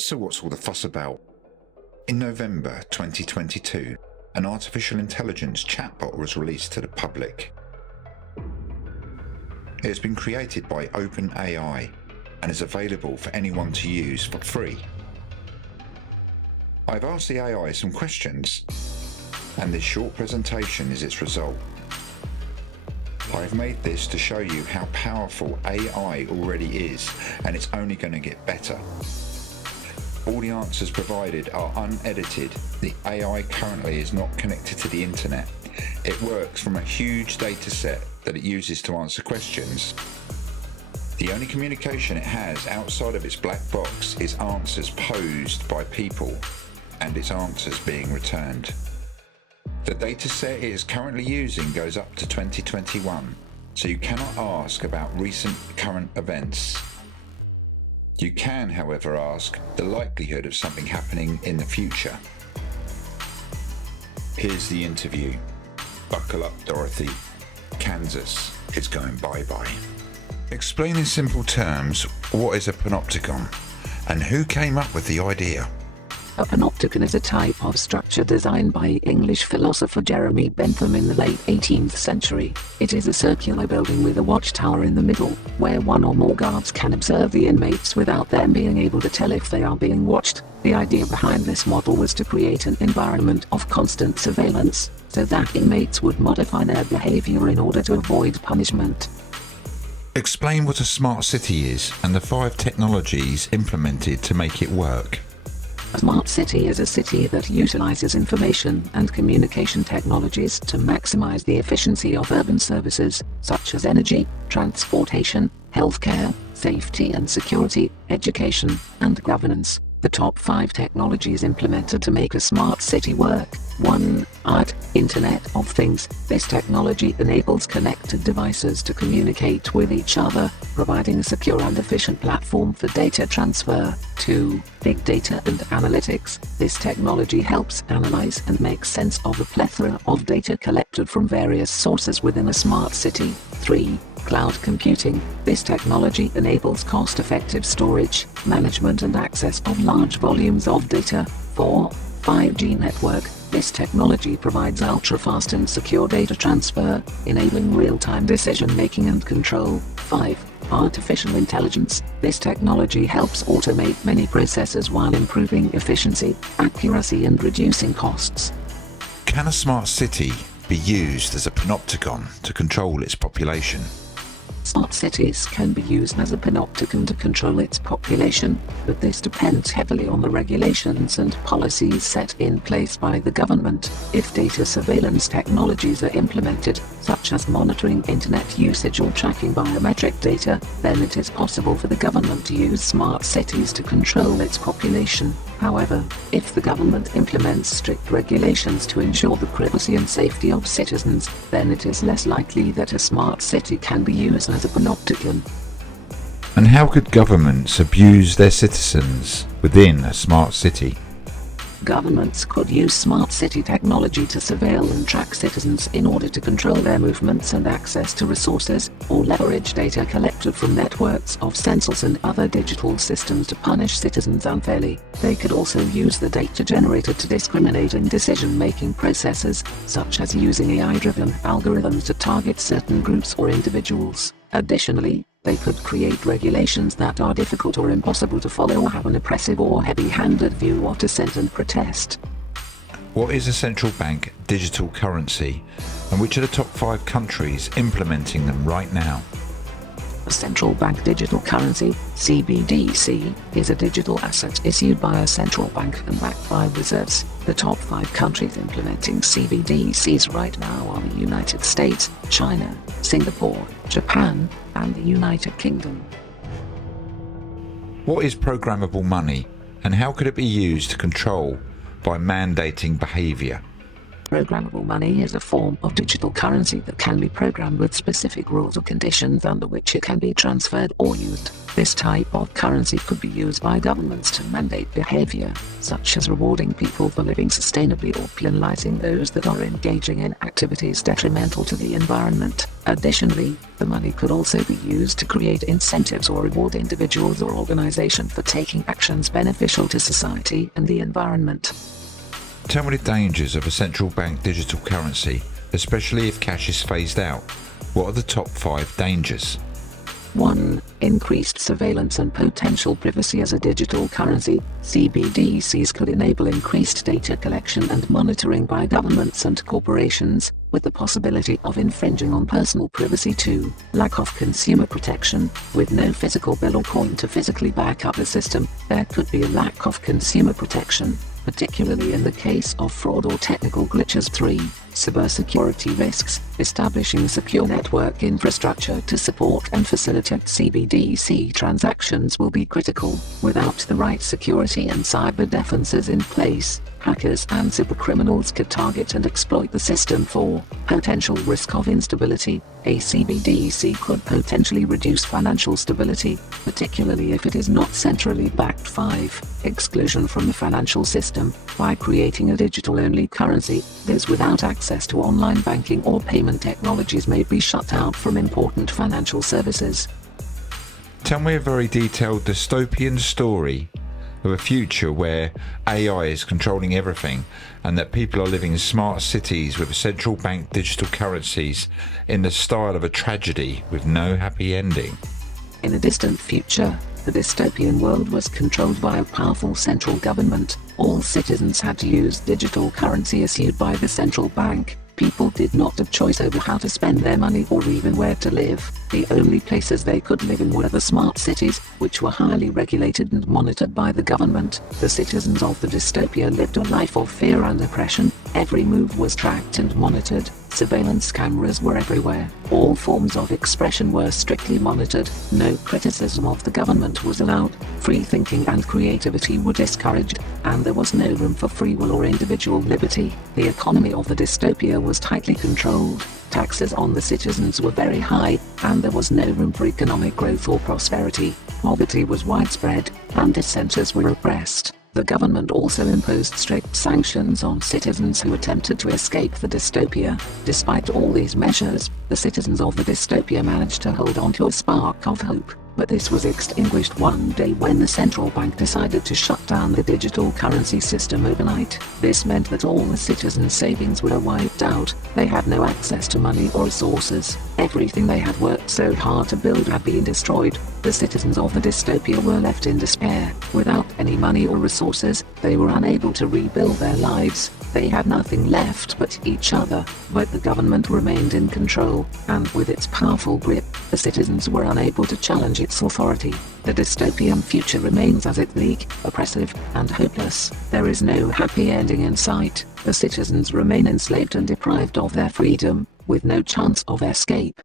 So what's all the fuss about? In November 2022, an artificial intelligence chatbot was released to the public. It has been created by OpenAI and is available for anyone to use for free. I've asked the AI some questions, and this short presentation is its result. I've made this to show you how powerful AI already is, and it's only going to get better. All the answers provided are unedited. The AI currently is not connected to the internet. It works from a huge data set that it uses to answer questions. The only communication it has outside of its black box is answers posed by people and its answers being returned. The data set it is currently using goes up to 2021, so you cannot ask about recent current events. You can, however, ask the likelihood of something happening in the future. Here's the interview. Buckle up, Dorothy. Kansas is going bye-bye. Explain in simple terms what is a panopticon and who came up with the idea. A panopticon is a type of structure designed by English philosopher Jeremy Bentham in the late 18th century. It is a circular building with a watchtower in the middle, where one or more guards can observe the inmates without them being able to tell if they are being watched. The idea behind this model was to create an environment of constant surveillance, so that inmates would modify their behavior in order to avoid punishment. Explain what a smart city is and the 5 technologies implemented to make it work. A smart city is a city that utilizes information and communication technologies to maximize the efficiency of urban services, such as energy, transportation, healthcare, safety and security, education, and governance. The top 5 technologies implemented to make a smart city work. 1. Internet of Things. This technology enables connected devices to communicate with each other, providing a secure and efficient platform for data transfer. 2. Big Data and Analytics. This technology helps analyze and make sense of a plethora of data collected from various sources within a smart city. 3. Cloud computing. This technology enables cost-effective storage, management and access of large volumes of data. 4. 5G network. This technology provides ultra-fast and secure data transfer, enabling real-time decision-making and control. 5. Artificial intelligence. This technology helps automate many processes while improving efficiency, accuracy and reducing costs. Can a smart city be used as a panopticon to control its population? Smart cities can be used as a panopticon to control its population, but this depends heavily on the regulations and policies set in place by the government. If data surveillance technologies are implemented, such as monitoring internet usage or tracking biometric data, then it is possible for the government to use smart cities to control its population. However, if the government implements strict regulations to ensure the privacy and safety of citizens, then it is less likely that a smart city can be used as a panopticon. And how could governments abuse their citizens within a smart city? Governments could use smart city technology to surveil and track citizens in order to control their movements and access to resources, or leverage data collected from networks of sensors and other digital systems to punish citizens unfairly. They could also use the data generated to discriminate in decision-making processes, such as using AI-driven algorithms to target certain groups or individuals. Additionally, they could create regulations that are difficult or impossible to follow or have an oppressive or heavy-handed view of dissent and protest. What is a central bank digital currency, and which are the top 5 countries implementing them right now? A central bank digital currency, CBDC, is a digital asset issued by a central bank and backed by reserves. The top 5 countries implementing CBDCs right now are the United States, China, Singapore, Japan, and the United Kingdom. What is programmable money, and how could it be used to control by mandating behavior? Programmable money is a form of digital currency that can be programmed with specific rules or conditions under which it can be transferred or used. This type of currency could be used by governments to mandate behavior, such as rewarding people for living sustainably or penalizing those that are engaging in activities detrimental to the environment. Additionally, the money could also be used to create incentives or reward individuals or organizations for taking actions beneficial to society and the environment. Tell me the dangers of a central bank digital currency, especially if cash is phased out. What are the top 5 dangers? 1. Increased surveillance and potential privacy. As a digital currency, CBDCs could enable increased data collection and monitoring by governments and corporations, with the possibility of infringing on personal privacy. 2. Lack of consumer protection. With no physical bill or coin to physically back up the system, there could be a lack of consumer protection, particularly in the case of fraud or technical glitches. 3. Cybersecurity risks. Establishing secure network infrastructure to support and facilitate CBDC transactions will be critical. Without the right security and cyber defenses in place, hackers and cybercriminals could target and exploit the system. 4. Potential risk of instability. A CBDC could potentially reduce financial stability, particularly if it is not centrally backed. 5. Exclusion from the financial system. By creating a digital-only currency, those without access to online banking or payment technologies may be shut out from important financial services. Tell me a very detailed dystopian story of a future where AI is controlling everything and that people are living in smart cities with central bank digital currencies in the style of a tragedy with no happy ending. In a distant future, the dystopian world was controlled by a powerful central government. All citizens had to use digital currency issued by the central bank. People did not have choice over how to spend their money or even where to live. The only places they could live in were the smart cities, which were highly regulated and monitored by the government. The citizens of the dystopia lived a life of fear and oppression. Every move was tracked and monitored. Surveillance cameras were everywhere. All forms of expression were strictly monitored. No criticism of the government was allowed. Free thinking and creativity were discouraged, and there was no room for free will or individual liberty. The economy of the dystopia was tightly controlled. Taxes on the citizens were very high, and there was no room for economic growth or prosperity. Poverty was widespread, and dissenters were oppressed. The government also imposed strict sanctions on citizens who attempted to escape the dystopia. Despite all these measures, the citizens of the dystopia managed to hold on to a spark of hope. But this was extinguished one day when the central bank decided to shut down the digital currency system overnight. This meant that all the citizens' savings were wiped out. They had no access to money or resources. Everything they had worked so hard to build had been destroyed. The citizens of the dystopia were left in despair. Without any money or resources, they were unable to rebuild their lives. They had nothing left but each other. But the government remained in control, and with its powerful grip, the citizens were unable to challenge its authority. The dystopian future remains as it bleak, oppressive, and hopeless. There is no happy ending in sight. The citizens remain enslaved and deprived of their freedom, with no chance of escape.